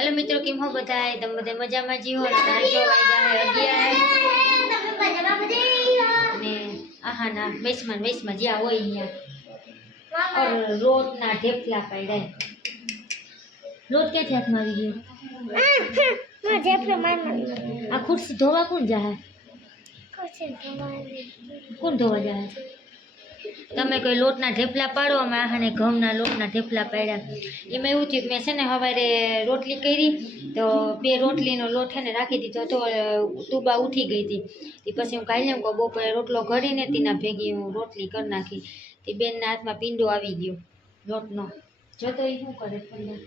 Hello मित्रों, केम हो बधाए? तम बधे मजामां जी हो? तारे जो वाग्या है 11 ने आहाना वेसमां ज्या होय न्या और रोटना ढेफला पाड्या। रोट क्यांथी हाथमां आवी गयो? ढेफला मारवा। आ खुर्सी धोवा कोण जाहे? कोण धोवा जाहे? તમે કોઈ લોટના ઢેફલા પાડો, અમે આને ઘઉંના લોટના ઢેફલા પાડ્યા। એમાં એવું થયું કે મેં છે ને સવારે રોટલી કરી તો બે રોટલીનો લોટ છે ને રાખી દીધો તો તુબા ઉઠી ગઈ હતી। તે પછી હું કાલે એમ કહું બપોરે રોટલો ઘડીને તેના ભેગી હું રોટલી કરી નાખી। તે બેનના હાથમાં પીંડો આવી ગયો લોટનો। જો તો એ શું કરે ફંદા?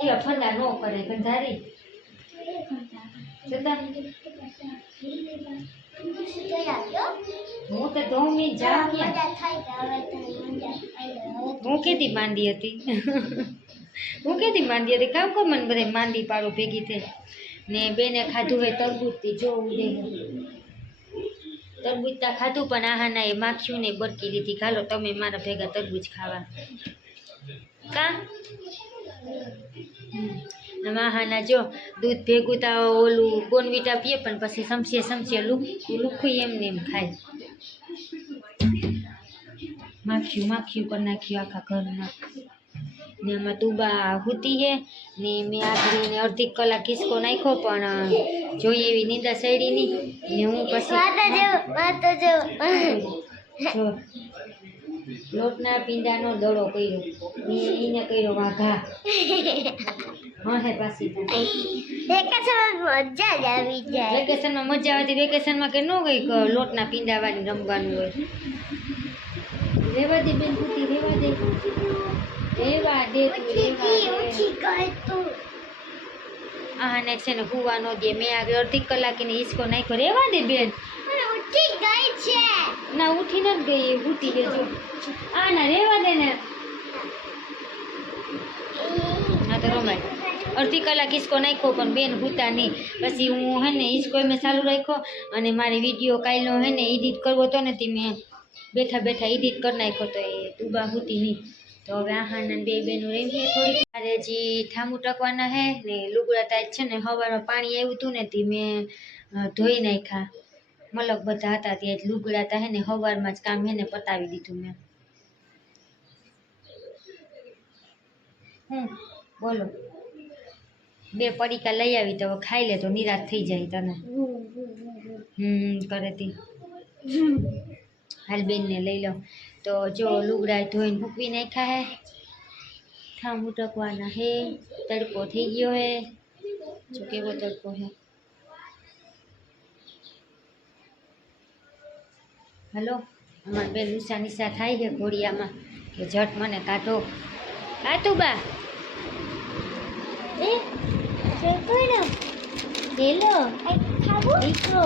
એ ફંદા ન કરે ગંધારી જતા હું તો 2 મિનિટ જાઉં હું કેતી માંદી હતી હું કેતી માંદી હતી કામ કો મને બધે માંદી પાડો ભેગી થઈ ને બેને ખાધું હોય તરબૂચ થી જો ઉડે તરબૂચ તા ખાધું પણ આહાના એ માખ્યું ને બરકી દીધી ખાલો તમે મારા ભેગા તરબૂચ ખાવા કા આહાના જો दूध ભેગું તા ઓલું બોનવીટા પીએ પણ પછી સમસે લુખું એમને એમ ખાય। माखियूं कर नाख्यु आखा घरमां ने आमां तुबा हुती है ने मैं आखरी ने अर्धी कलाक किसको नाख्यो पण जोई एवी नींदा सैडी नी ने हूँ पछी जो लोटना पींडानो दड़ो कर्यो ने ईने कर्यो वाघा पासी वेकेशन में मजा आवती। वेकेशन में के नो गई लोटना पींडावानी रमवानुं होय। रेवा दे बेन कुटी रेवा दे आने से ने हुवा नो दे मैं आगे अर्धी कलाक ने इसको नाख्यो रेवा दे बेन उठी गई छे ना उठी न गई हुती दे जो आना रेवा दे ने ना तो रमाय अर्धी कलाक इसको नाख्यो पण बेन हुता नहीं पछी हूँ है ने इसको में चालू राख्यो अने मारे विडियो कायलो है ने एडिट करवो तो ने ती मैं बैठा बैठा एडिट कर नाख्यो तो ए तुबा हुती नहीं तो हवे आहाना बे बेनो रही थोड़ी अरे जी ठामू टकवाना है ने लुगड़ा ताज छे ने हवारमां पाणी आव्युं तुं ने ती मैं धोई नाख्या मलक बधा हता ते लुगड़ा ता है ने हवारमां ज काम है ने पतावी दीधुं मैं। बोलो बे पડીકા લઈ આવી તો ખાઈ લે તો નિરાશ થઈ જાય તને કરે તી हाल बेन ने लई लो तो जो लुगड़ा धोईने सूकवी नाख्या है ठामू टकवाना है तड़को थई गयो है जो केवो तड़को है। हेलो अमर बेन ऊषा निशा थाय है घोड़िया में कि झट मने काढो आ तू बा ए चलो हेलो खाबो दीकरो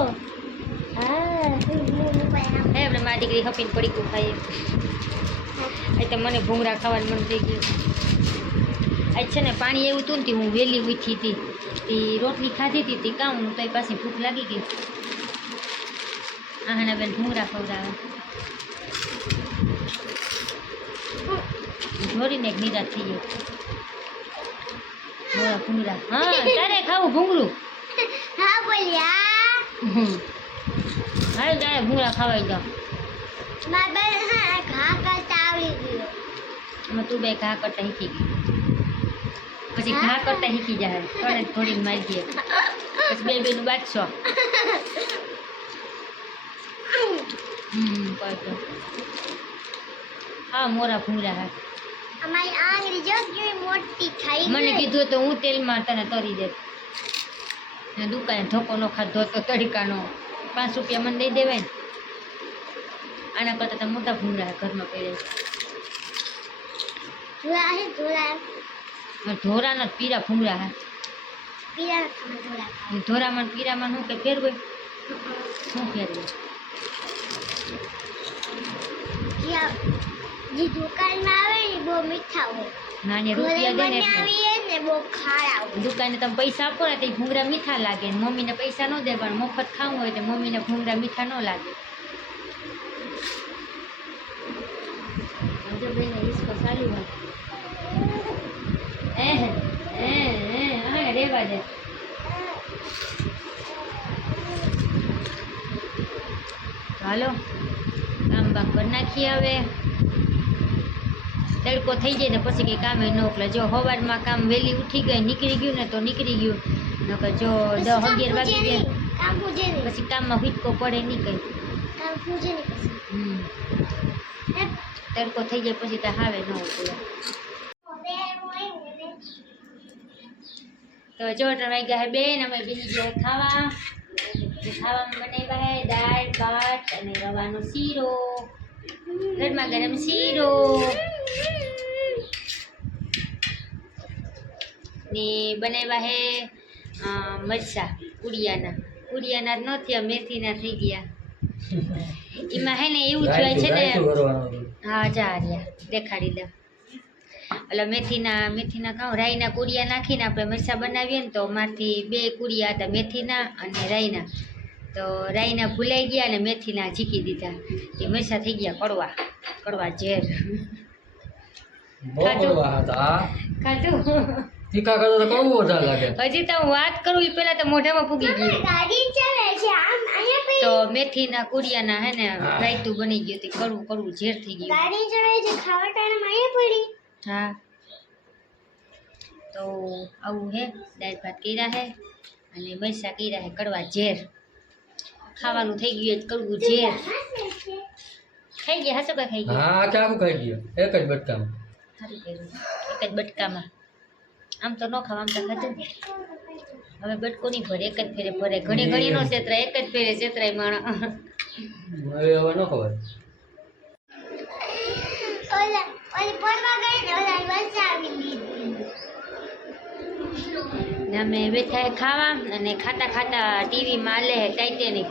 अपने मारी दीकरी हपीने पड़ीकू खाई तो मने भूंगरा खावानुं मन थई गयुं। आज छे ने पाणी एवुं हतुं ने हूँ वेली उठी थी ती रोटली खाधी थी काम तो पाછી भूख लागी गई। आहाना बेन भूंगरा खवरावे ढोरीने एक निराश थई गयो मोरा भूंगरा हाँ तारे खाવું भूंगरू हाँ बोलिया हाल जाए भूंगरा खवाई जाओ घा करता आवड़ी गयो मैं तू बे घा करता शीखी गई पछी घा करता शीखी जाए थोड़े थोड़ी मारी दे पछी बे बेनु बाटशो हाँ मोरा भूंगरा है અમારી આંગળી જો કેવી મોટી થઈ મને કીધું તો હું તેલ માં તને તરી દે ને દુકાને ધોકો નો ખાધો તો તડીકાનો 5 રૂપિયા મને દઈ દેવાય ને આના કરતા તો મોટા ભૂંગરા ઘરમાં પડે ધોરા હે ધોરા ના પીરા ભૂંગરા હે પીરા ધોરા માં પીરા માં હું કે ફેરવે શું ફેરવે जी दुकान में आवे ने बो मीठा हो ना ने रुपया दे ने आवी ने बो खारा हो दुकान ने तम पैसा आपो ने ते भूंगरा मीठा लागे मम्मी ने पैसा न दे पण मफत खाવું હોય તો मम्मी ने भूंगरा मीठा न लागे जो बेने इसको चालू है રહેવા દે. હાલો કામ બામ કરી નાખીએ હવે. તડકો થઈ જાય ને પછી કંઈ કામે ન ઉકલે. જો સવારમાં કામ વહેલી ઉઠી ગઈ નીકળી ગયું ને તો નીકળી ગયું, નકર જો 10-11 વાગી ગયા પછી કામમાં હુંચકો પડે નહીં કંઈ. તડકો થઈ જાય પછી તો હાવે ન ઉકલે. તો જો વાગ્યા 2 ને અમે બીજી ગયા ખાવા. ખાવામાં બનાવ્યા હે દાળ ભાત અને રવાનો શીરો, ગરમા ગરમ શીરો ને બનાવ્યા હે મરચા કુડિયાના ન થયા, મેથીના થઈ ગયા. એમાં હે ને એવું જોઈએ છે ને, હા જા રહ્યા દેખાડી દઉં. એટલે મેથીના કાં રાઈના કુડિયા નાખીને આપણે મરચાં બનાવીએ ને, તો મારથી 2 કુડિયા હતા મેથીના અને રાઈના. તો રાઈના ભૂલાઈ ગયા અને મેથીના ઝીકી દીધા. એ મરચાં થઈ ગયા કડવા ઝેર. ખાધું તીખા કરતા તો કડવું વધારે લાગે. હજી તો હું વાત કરું એ પહેલા તો મોઢામાં પૂગી ગયું. તો મેથીના કુડિયાના હે ને રાયતું બની ગયું, તે કડવું ઝેર થઈ ગયું. હા તો આવું હે, દાળ ભાત કર્યા હે અને મરચાં કર્યા હે કડવા ઝેર. ખાવાનું થઈ ગયું કડવું ઝેર. ખાઈ ગયા હાસો કા ખાઈ ગયા? હા આખું ખાઈ ગયો એક જ બટકામાં. સારું કર્યું, એક જ બટકામાં. આમ તો ન ખાવા, આમ તો ખાધું. હવે બટકો નહીં ભરે, એક જ ફેરે ભરે. ઘણી નો છેતરાય, એક જ ફેરે છેતરાય માણસ. હવે ન ખબર. અમે બેઠા ખાવા અને ખાતા ટીવીમાં આલે હે ટાઇટેનિક.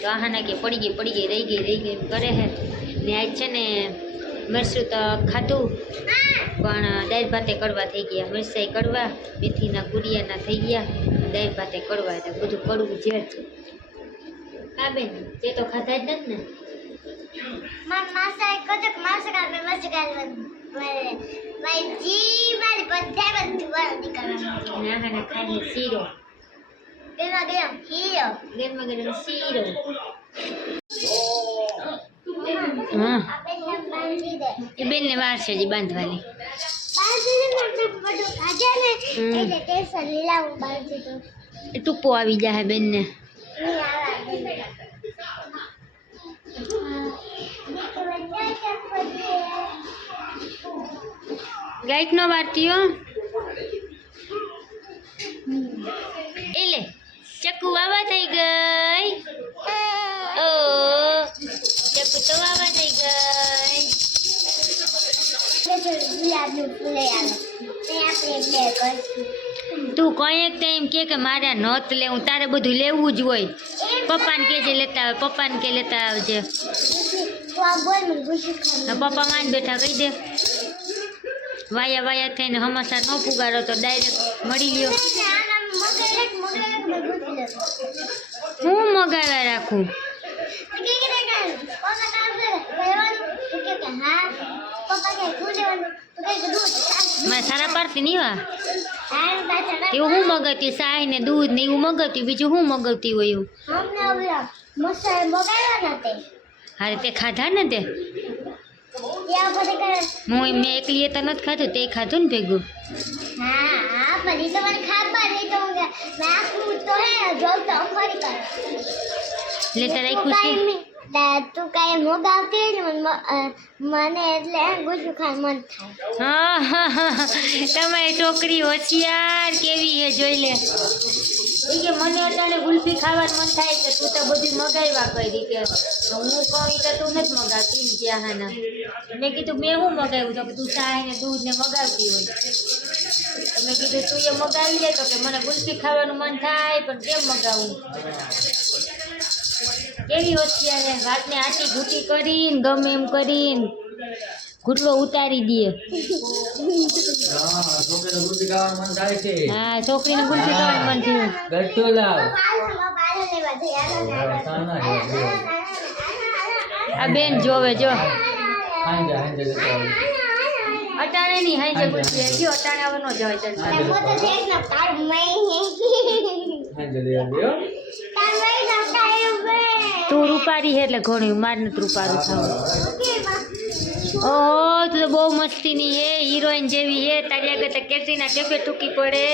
તો આહાના કે પડી ગઈ રહી ગઈ કરે હે ને. આજ છે ને મરચું તો ખાધું પણ દાળ ભાતે કડવા થઈ ગયા. મરચાઈ કડવા, મેથીના કુડિયાના થઈ ગયા, દાળ ભાતે કડવા. એટલે બધું કડવું ઝેર. હા બેન તે તો ખાધા જ નથી ને. શીરો ગરમા ગરમ શીરો. હા એ બેન ને વાર છે હજી બાંધવાની. ટૂંપો આવી જાય બેન ને. લાઈટ નો વારતી હો. એલે ચક્કુ વાવા થઈ ગઈ. ઓ ચક્કુ તો વાવા થઈ ગઈ. તું કઈ એક ટાઈમ કે મારે નોત લેવું, તારે બધું લેવું જ હોય. પપ્પાને કેજે લેતા આવે, પપ્પાને કે લેતા આવજે. પપ્પા માન બેઠા કહી દે. વાયા થઈને હમાસા ન પુગાડો તો ડાયરેક્ટ મળી લ્યો. હું મગાવ્યા રાખું. મારે સારા પાડતી નહીં વા. એવું હું મગાવતી, સાય ને દૂધ ને એવું મગાવતી, બીજું હું મગાવતી હોય એવું. હા તે ખાધા ને તે. મેં એકલી એ તો નથી ખાધું, તે ખાધું ને ભેગું. લેતા રાખ્યું છે. તું કઈ મોગાવતી મને એટલે ગુજુ ખાન મન થાય. હા તમારી છોકરી હોશિયાર કેવી હે જોઈ લે. એ કે મને અટાણે ગુલ્ફી ખાવાનું મન થાય કે તું તો બધું મગાવ્યા કરી કે હું કહું તો તું નથી મગાવતી ને ત્યાં હાના. મેં કીધું મેં શું મગાવ્યું? તો કે તું ચાય ને દૂધ ને મગાવતી હોય. તો મેં કીધું તું એ મગાવી લે. તો કે મને ગુલ્ફી ખાવાનું મન થાય પણ કેમ મગાવું? કેવી હોશિયાર હે. વાતને આટી ઘૂટી કરીને ગમે એમ કરીને ઘૂંટલો ઉતારી દે. હા છોકરીને ગુલ્ફી ખાવાનું મન થયું. આ બેન જોવે જો. અટાણે ની હાઈ જે ગુલફી આવી ગયો અટાણે હવે નો જવાય જલસા મો તો દેખ ના તાર મઈ હા જલ્દી આવજો તાર મઈ ના કાય બે તું રૂપારી હે એટલે ઘણું માર ને રૂપારું થાવ ઓહો તું તો બહુ મસ્તીની હે હિરોઈન જેવી હે તારી આગળ તો કેટરીના કેફે ટૂંકી પડે